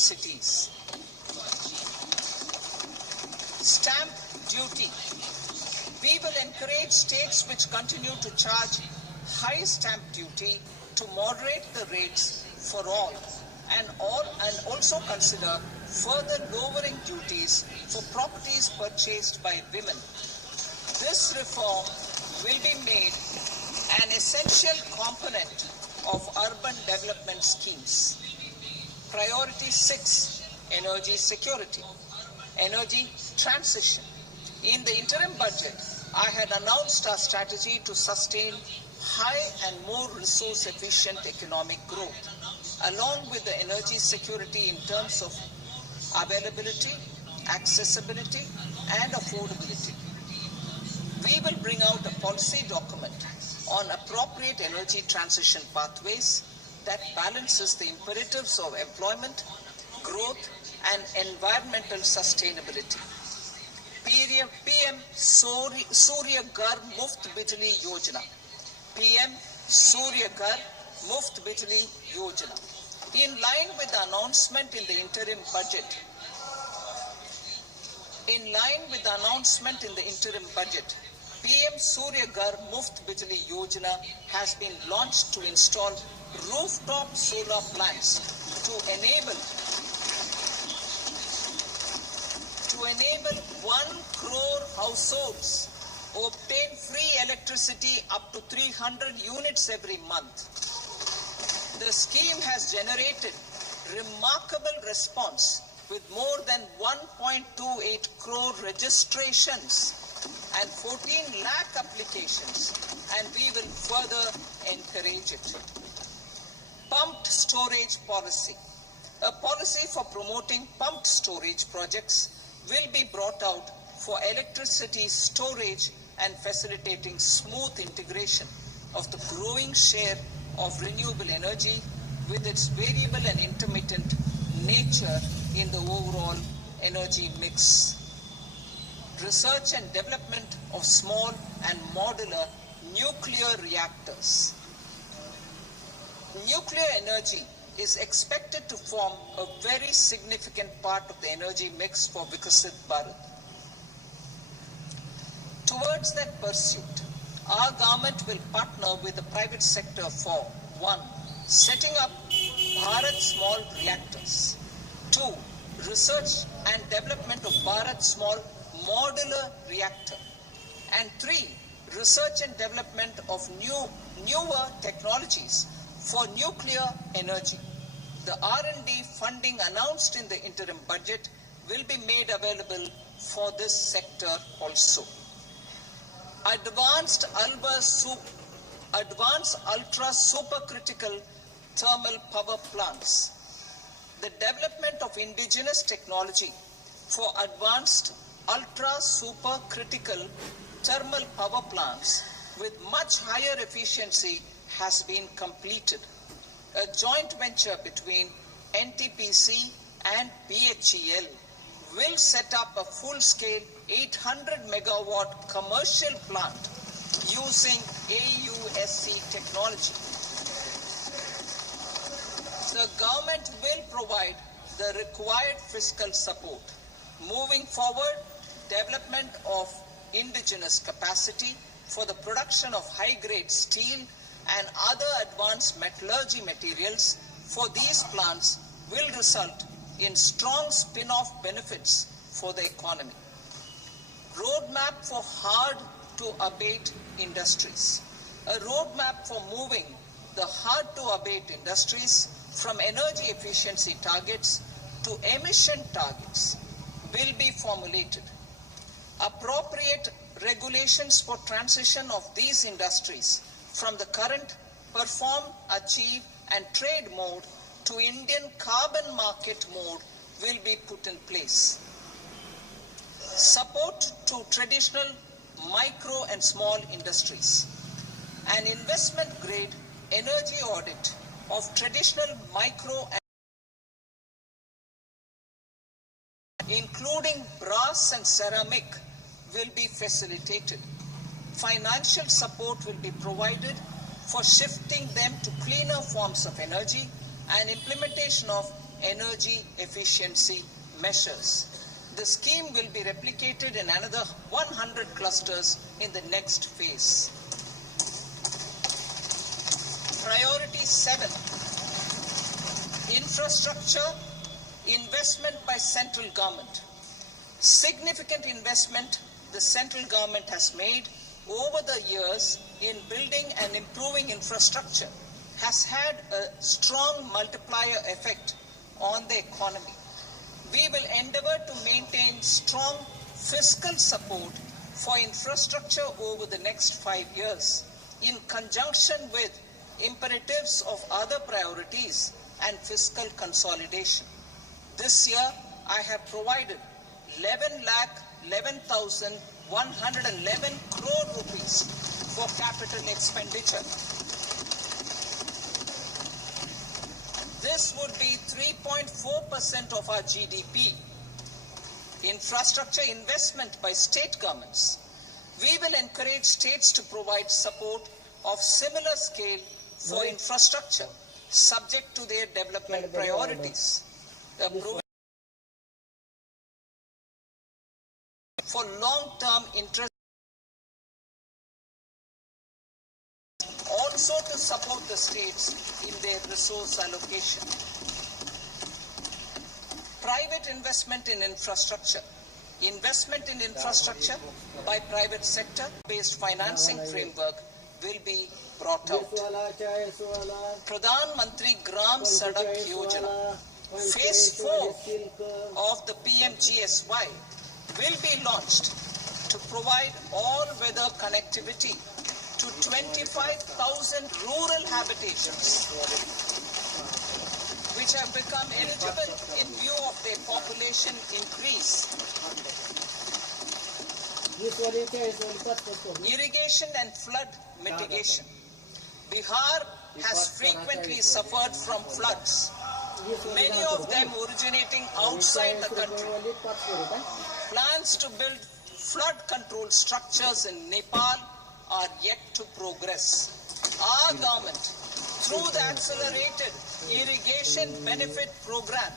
cities. Stamp duty. We will encourage states which continue to charge high stamp duty to moderate the rates for all and also consider further lowering duties for properties purchased by women. This reform will be made an essential component of urban development schemes. Priority 6, energy security, energy transition. In the interim budget, I had announced our strategy to sustain high and more resource-efficient economic growth, along with the energy security in terms of availability, accessibility, and affordability. We will bring out a policy document on appropriate energy transition pathways that balances the imperatives of employment, growth, and environmental sustainability. PM Surya Ghar Muft Bijli Yojana. PM Surya Ghar Muft Bijli Yojana. In line with the announcement in the interim budget, PM Surya Ghar Muft Bijli Yojana has been launched to install rooftop solar plants to enable 1 crore households obtain free electricity up to 300 units every month. The scheme has generated remarkable response with more than 1.28 crore registrations and 14 lakh applications, and we will further encourage it. Pumped storage policy. A policy for promoting pumped storage projects will be brought out for electricity storage and facilitating smooth integration of the growing share of renewable energy with its variable and intermittent nature in the overall energy mix. Research and development of small and modular nuclear reactors. Nuclear energy is expected to form a very significant part of the energy mix for Viksit Bharat. Towards that pursuit, our government will partner with the private sector for 1. Setting up Bharat Small Reactors. 2. Research and development of Bharat Small Modular Reactor. And 3. Research and development of newer technologies for nuclear energy. The R&D funding announced in the interim budget will be made available for this sector also. Advanced ultra supercritical thermal power plants. The development of indigenous technology for advanced ultra supercritical thermal power plants with much higher efficiency has been completed. A joint venture between NTPC and BHEL will set up a full-scale 800 megawatt commercial plant using AUSC technology. The government will provide the required fiscal support. Moving forward, development of indigenous capacity for the production of high-grade steel and other advanced metallurgy materials for these plants will result in strong spin-off benefits for the economy. Roadmap for hard-to-abate industries. A roadmap for moving the hard-to-abate industries from energy efficiency targets to emission targets will be formulated. Appropriate regulations for transition of these industries from the current perform, achieve, and trade mode to Indian carbon market mode will be put in place. Support to traditional micro and small industries. An investment-grade energy audit of traditional micro and including brass and ceramic will be facilitated. Financial support will be provided for shifting them to cleaner forms of energy and implementation of energy efficiency measures. The scheme will be replicated in another 100 clusters in the next phase. Priority 7. Infrastructure investment by central government. Significant investment the central government has made over the years in building and improving infrastructure has had a strong multiplier effect on the economy. We will endeavor to maintain strong fiscal support for infrastructure over the next 5 years in conjunction with imperatives of other priorities and fiscal consolidation. This year, I have provided 11,11,111 crore rupees for capital expenditure. This would be 3.4% of our GDP. Infrastructure investment by state governments. We will encourage states to provide support of similar scale for infrastructure, subject to their development priorities. For long-term interest, also to support the states in their resource allocation. Private investment in infrastructure. Investment in infrastructure by private sector-based financing framework will be brought out. Pradhan Mantri Gram Sadak Yojana, Phase 4 of the PMGSY will be launched to provide all-weather connectivity to 25,000 rural habitations, which have become eligible in view of their population increase. Irrigation and flood mitigation. Bihar has frequently suffered from floods, many of them originating outside the country. Plans to build flood control structures in Nepal are yet to progress. Our government, through the Accelerated Irrigation Benefit Program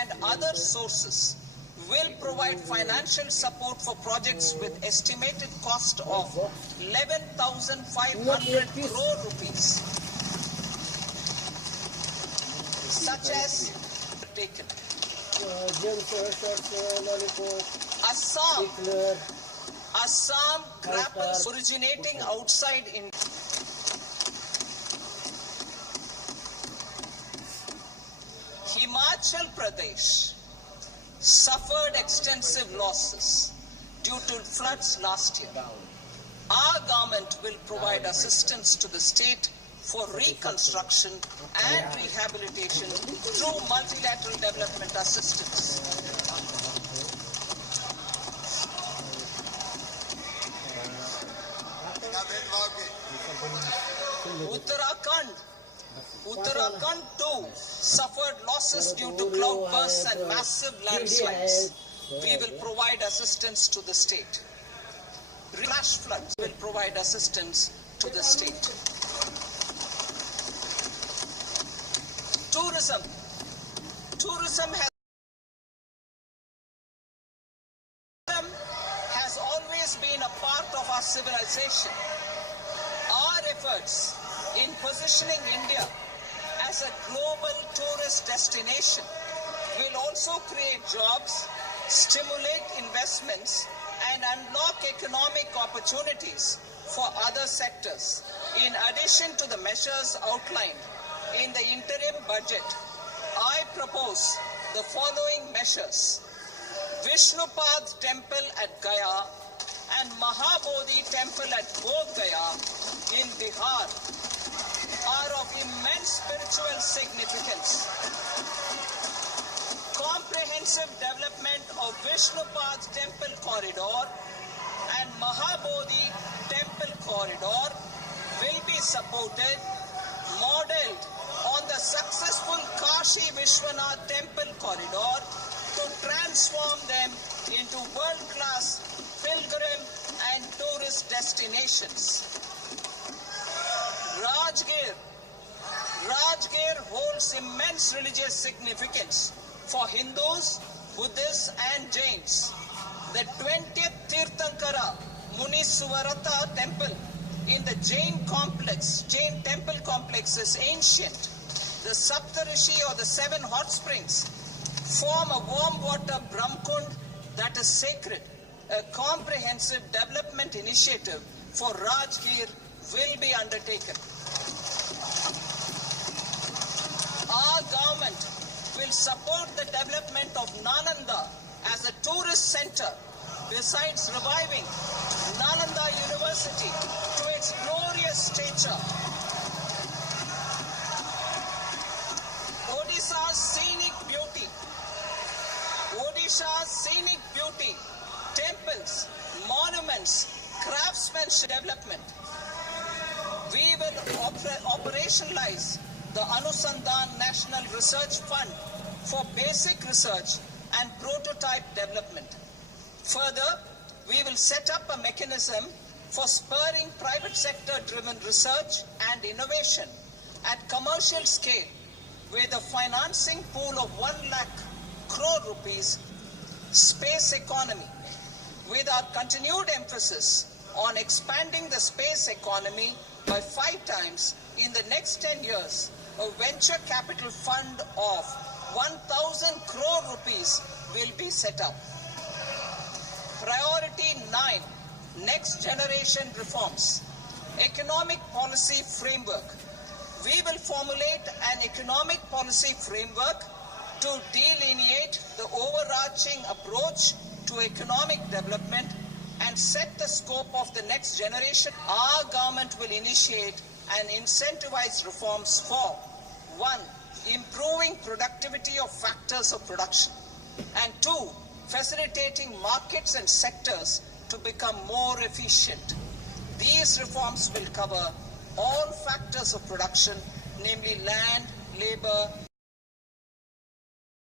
and other sources, will provide financial support for projects with estimated cost of 11,500 crore rupees, such as taken. Assam grapples originating outside India. Himachal Pradesh suffered extensive losses due to floods last year. Our government will provide assistance to the state for reconstruction and rehabilitation through multilateral development assistance. Uttarakhand too suffered losses due to cloudbursts and massive landslides. We will provide assistance to the state. Flash floods will provide assistance to the state. Tourism. Tourism has always been a part of our civilization. Our efforts in positioning India as a global tourist destination will also create jobs, stimulate investments, and unlock economic opportunities for other sectors. In addition to the measures outlined in the interim budget, I propose the following measures. Vishnupad Temple at Gaya and Mahabodhi Temple at Bodh Gaya in Bihar are of immense spiritual significance. Comprehensive development of Vishnupad Temple Corridor and Mahabodhi Temple Corridor will be supported, modeled on the successful Kashi Vishwanath Temple Corridor to transform them into world-class pilgrim and tourist destinations. Rajgir Rajgir holds immense religious significance for Hindus, Buddhists and Jains. The 20th Tirthankara Muniswarata temple in the Jain temple complex is ancient. The Saptarishi or the 7 hot springs form a warm water Brahmkund that is sacred. A comprehensive development initiative for Rajgir will be undertaken. Our government will support the development of Nalanda as a tourist center, besides reviving Nalanda University to its glorious stature. Odisha's scenic beauty, temples, monuments, craftsmanship development. We will operationalize the Anusandhan National Research Fund for basic research and prototype development. Further, we will set up a mechanism for spurring private sector-driven research and innovation at commercial scale with a financing pool of 1 lakh crore rupees. Space economy, with our continued emphasis on expanding the space economy by 5 times in the next 10 years, a venture capital fund of 1,000 crore rupees will be set up. Priority 9, next generation reforms. Economic policy framework. We will formulate an economic policy framework to delineate the overarching approach to economic development and set the scope of the next generation. Our government will initiate and incentivize reforms for 1. Improving productivity of factors of production, and 2. Facilitating markets and sectors to become more efficient. These reforms will cover all factors of production, namely land, labor,